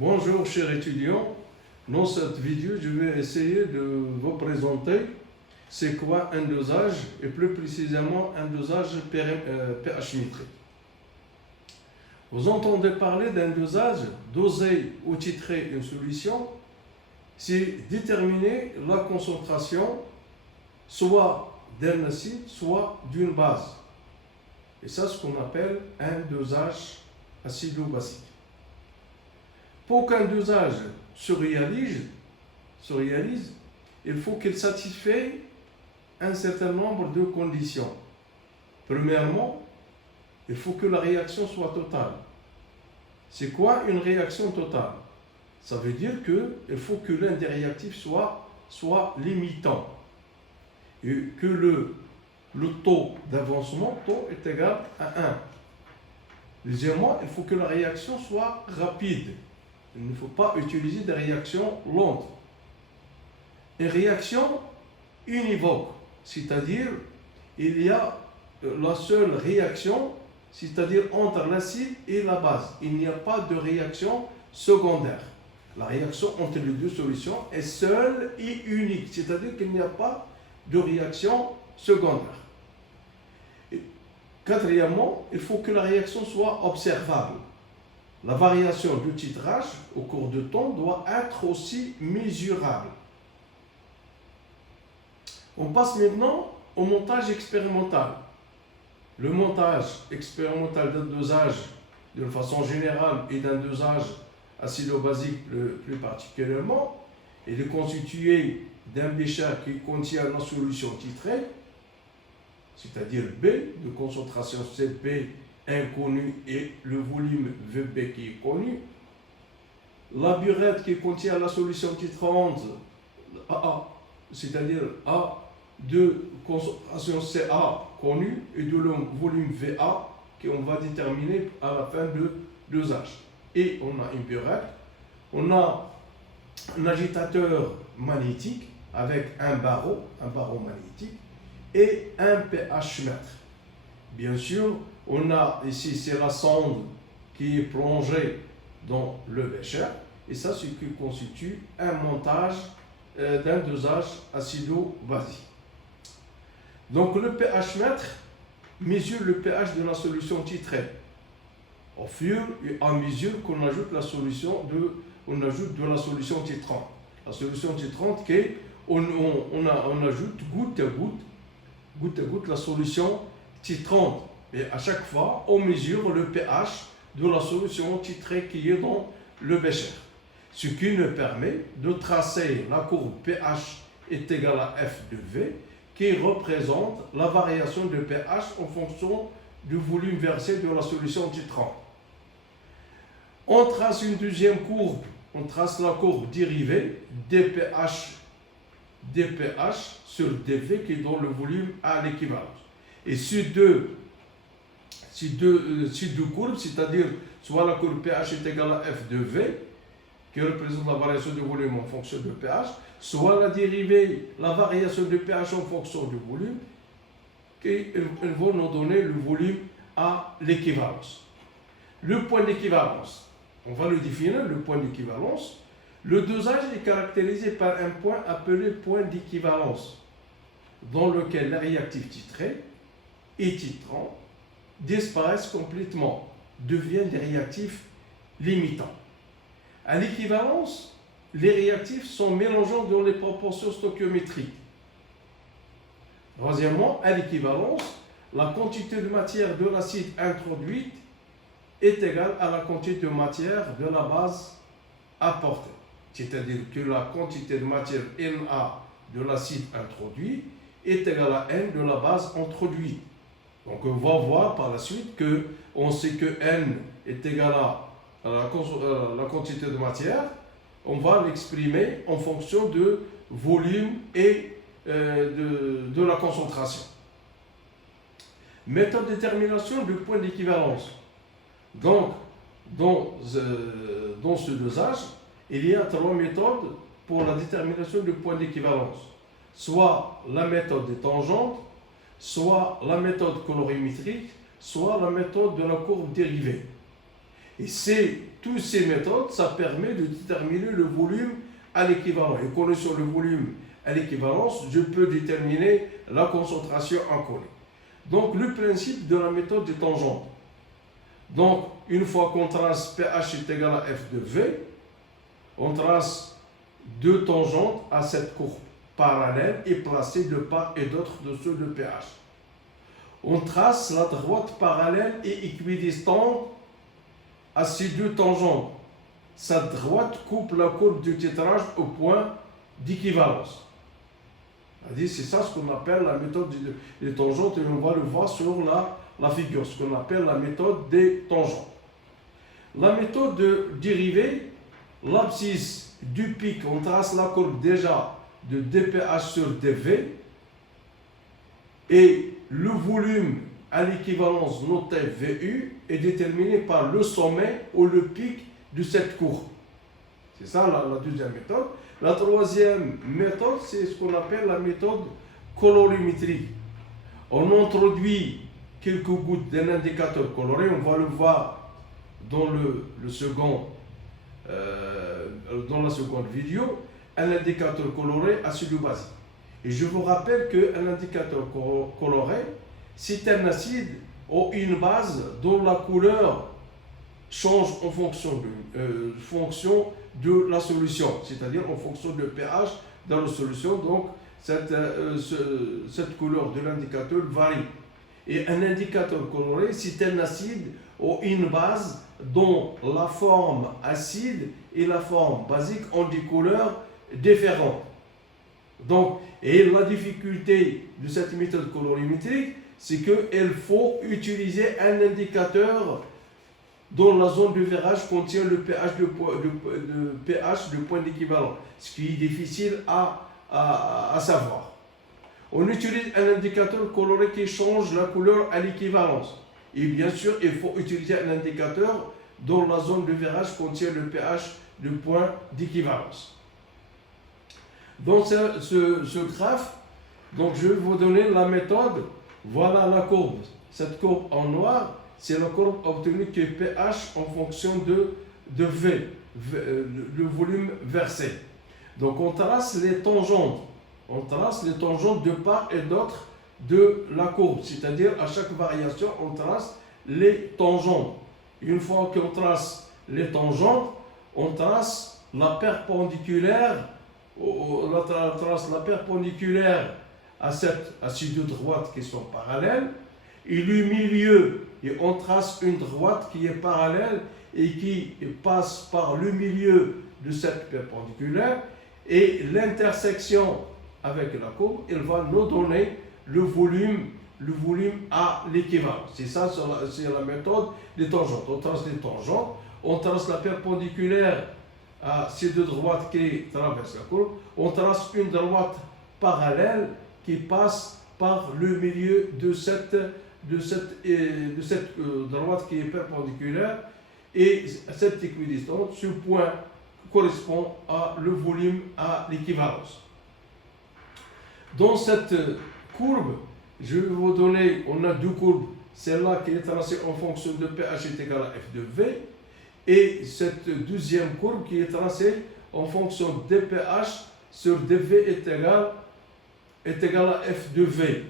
Bonjour chers étudiants, dans cette vidéo je vais essayer de vous présenter c'est quoi un dosage et plus précisément un dosage pH métrique. Vous entendez parler d'un dosage, doser ou titrer une solution, c'est déterminer la concentration soit d'un acide soit d'une base. Et ça c'est ce qu'on appelle un dosage acido-basique. Pour qu'un dosage se réalise, il faut qu'il satisfasse un certain nombre de conditions. Premièrement, il faut que la réaction soit totale. C'est quoi une réaction totale? Ça veut dire qu'il faut que l'un des réactifs soit limitant et que le taux d'avancement est égal à 1. Deuxièmement, il faut que la réaction soit rapide. Il ne faut pas utiliser des réactions lentes. Une réaction univoque, c'est-à-dire il y a la seule réaction, c'est-à-dire entre l'acide et la base. Il n'y a pas de réaction secondaire. La réaction entre les deux solutions est seule et unique, c'est-à-dire qu'il n'y a pas de réaction secondaire. Et quatrièmement, il faut que la réaction soit observable. La variation du titrage au cours du temps doit être aussi mesurable. On passe maintenant au montage expérimental. Le montage expérimental d'un dosage d'une façon générale et d'un dosage acido-basique plus particulièrement, il est constitué d'un bécher qui contient la solution titrée, c'est-à-dire B, de concentration CP inconnu et le volume VB qui est connu. La burette qui contient la solution titrante AA, c'est-à-dire A de concentration CA connue et de volume VA qu'on va déterminer à la fin de dosage. Et on a une burette, on a un agitateur magnétique avec un barreau magnétique et un pH mètre. Bien sûr, on a ici, c'est la sonde qui est plongée dans le bécher, et ça, c'est ce qui constitue un montage d'un dosage acido-basique. Donc, le pH mètre mesure le pH de la solution titrée au fur et à mesure qu'on ajoute la solution de la solution titrante. La solution titrante, on ajoute goutte à goutte la solution titrante. Et à chaque fois, on mesure le pH de la solution titrée qui est dans le bécher. Ce qui nous permet de tracer la courbe pH est égale à F de V, qui représente la variation de pH en fonction du volume versé de la solution titrante. On trace une deuxième courbe, on trace la courbe dérivée dPH sur dV qui est dans le volume à l'équivalence. Et ces deux courbes, c'est-à-dire soit la courbe pH est égale à F de V, qui représente la variation du volume en fonction de pH, soit la dérivée, la variation de pH en fonction du volume, qui vont nous donner le volume à l'équivalence. Le point d'équivalence, on va le définir, le point d'équivalence. Le dosage est caractérisé par un point appelé point d'équivalence, dans lequel les réactifs titrés et titrants disparaissent complètement, deviennent des réactifs limitants. À l'équivalence, les réactifs sont mélangeants dans les proportions stoichiométriques. Troisièmement, à l'équivalence, la quantité de matière de l'acide introduite est égale à la quantité de matière de la base apportée. C'est-à-dire que la quantité de matière Na de l'acide introduit est égale à N de la base introduite. Donc on va voir par la suite qu'on sait que N est égal à la quantité de matière. On va l'exprimer en fonction de volume et de la concentration. Méthode de détermination du point d'équivalence. Donc, dans ce dosage, il y a trois méthodes pour la détermination du point d'équivalence. Soit la méthode des tangentes, soit la méthode colorimétrique, soit la méthode de la courbe dérivée. Et toutes ces méthodes, ça permet de déterminer le volume à l'équivalent. Et connaissant le volume à l'équivalence, je peux déterminer la concentration en collé. Donc, le principe de la méthode des tangentes. Donc, une fois qu'on trace pH est égal à F de V, on trace deux tangentes à cette courbe parallèle et placées de part et d'autre de ceux de pH. On trace la droite parallèle et équidistante à ces deux tangentes. Sa droite coupe la courbe du tétrage au point d'équivalence. C'est ça ce qu'on appelle la méthode des tangentes et on va le voir sur la figure, ce qu'on appelle la méthode des tangentes. La méthode de dérivée, l'abscisse du pic, on trace la courbe déjà de dpH sur dv et le volume à l'équivalence noté VU est déterminé par le sommet ou le pic de cette courbe. C'est ça la deuxième méthode. La troisième méthode, c'est ce qu'on appelle la méthode colorimétrique. On introduit quelques gouttes d'un indicateur coloré, on va le voir dans dans la seconde vidéo, un indicateur coloré acido-basique. Et je vous rappelle qu'un indicateur coloré, c'est un acide ou une base dont la couleur change en fonction de la solution, c'est-à-dire en fonction du pH dans la solution. Donc, cette couleur de l'indicateur varie. Et un indicateur coloré, c'est un acide ou une base dont la forme acide et la forme basique ont des couleurs différentes. Donc, et la difficulté de cette méthode colorimétrique, c'est qu'il faut utiliser un indicateur dont la zone de virage contient le pH de point d'équivalent, ce qui est difficile à savoir. On utilise un indicateur coloré qui change la couleur à l'équivalence. Et bien sûr, il faut utiliser un indicateur dont la zone de virage contient le pH de point d'équivalence. Dans ce graphe, donc je vais vous donner la méthode. Voilà la courbe. Cette courbe en noir, c'est la courbe obtenue qui est pH en fonction de V, le volume versé. Donc on trace les tangentes. On trace les tangentes de part et d'autre de la courbe. C'est-à-dire à chaque variation, on trace les tangentes. Une fois qu'on trace les tangentes, on trace la perpendiculaire. On trace la perpendiculaire à ces deux droites qui sont parallèles. Et le milieu, et on trace une droite qui est parallèle et qui passe par le milieu de cette perpendiculaire. Et l'intersection avec la courbe, elle va nous donner le volume à l'équivalence. C'est ça, c'est la méthode des tangentes. On trace les tangentes, on trace la perpendiculaire à ces deux droites qui traversent la courbe, on trace une droite parallèle qui passe par le milieu de cette droite qui est perpendiculaire, et cette équidistante, ce point correspond à le volume à l'équivalence. Dans cette courbe, je vais vous donner, on a deux courbes, celle-là qui est tracée en fonction de pH est égal à F de V, et cette deuxième courbe qui est tracée en fonction de pH sur dV est égal à F de V.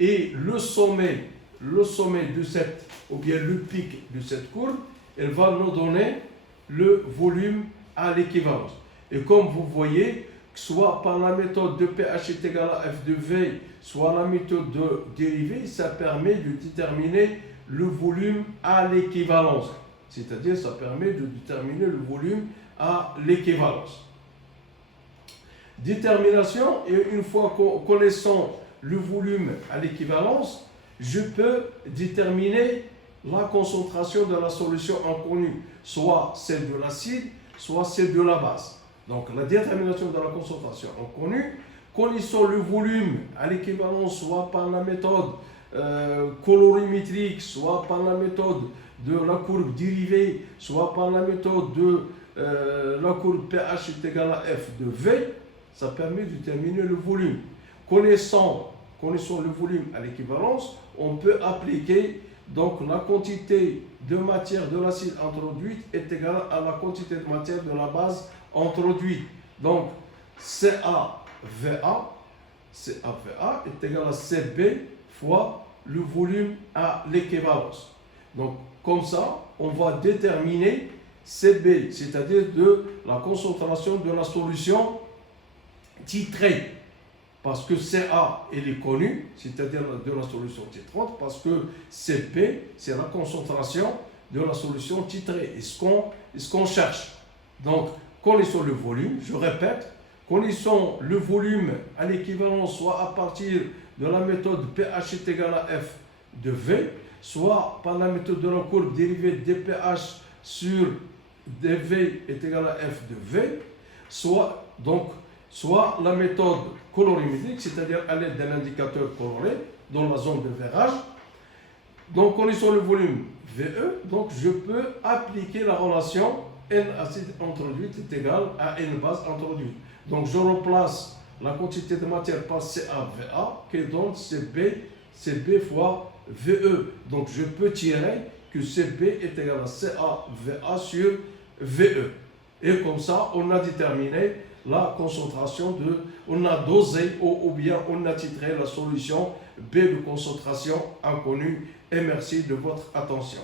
Et le sommet de cette, ou bien le pic de cette courbe, elle va nous donner le volume à l'équivalence. Et comme vous voyez, soit par la méthode de pH est égal à F de V, soit la méthode de dérivée, ça permet de déterminer le volume à l'équivalence. C'est-à-dire, ça permet de déterminer le volume à l'équivalence. Détermination, et une fois connaissant le volume à l'équivalence, je peux déterminer la concentration de la solution inconnue, soit celle de l'acide, soit celle de la base. Donc la détermination de la concentration inconnue, connaissant le volume à l'équivalence, soit par la méthode colorimétrique, soit par la méthode de la courbe dérivée, soit par la méthode de la courbe pH est égal à F de V, ça permet de déterminer le volume. Connaissant le volume à l'équivalence, on peut appliquer Donc la quantité de matière de l'acide introduite est égale à la quantité de matière de la base introduite. Donc CaVa est égal à Cb fois le volume à l'équivalence. Donc comme ça, on va déterminer Cb, c'est-à-dire de la concentration de la solution titrée. Parce que Ca, elle est connue, c'est-à-dire de la solution titrante, parce que Cp, c'est la concentration de la solution titrée, et ce qu'on cherche. Donc, connaissons le volume, je répète, connaissons le volume à l'équivalence soit à partir de la méthode pH est égal à F de V, soit par la méthode de la courbe dérivée dpH sur dV est égal à F de V, soit la méthode colorimétrique, c'est-à-dire à l'aide d'un indicateur coloré dans la zone de verrage. Donc, connaissant le volume VE, donc je peux appliquer la relation N acide introduite est égal à N base introduite. Donc, je remplace la quantité de matière par CaVa qui donne Cb fois VE. Donc, je peux tirer que Cb est égal à CaVa sur VE. Et comme ça, on a déterminé la concentration on a dosé ou bien on a titré la solution B de concentration inconnue. Et merci de votre attention.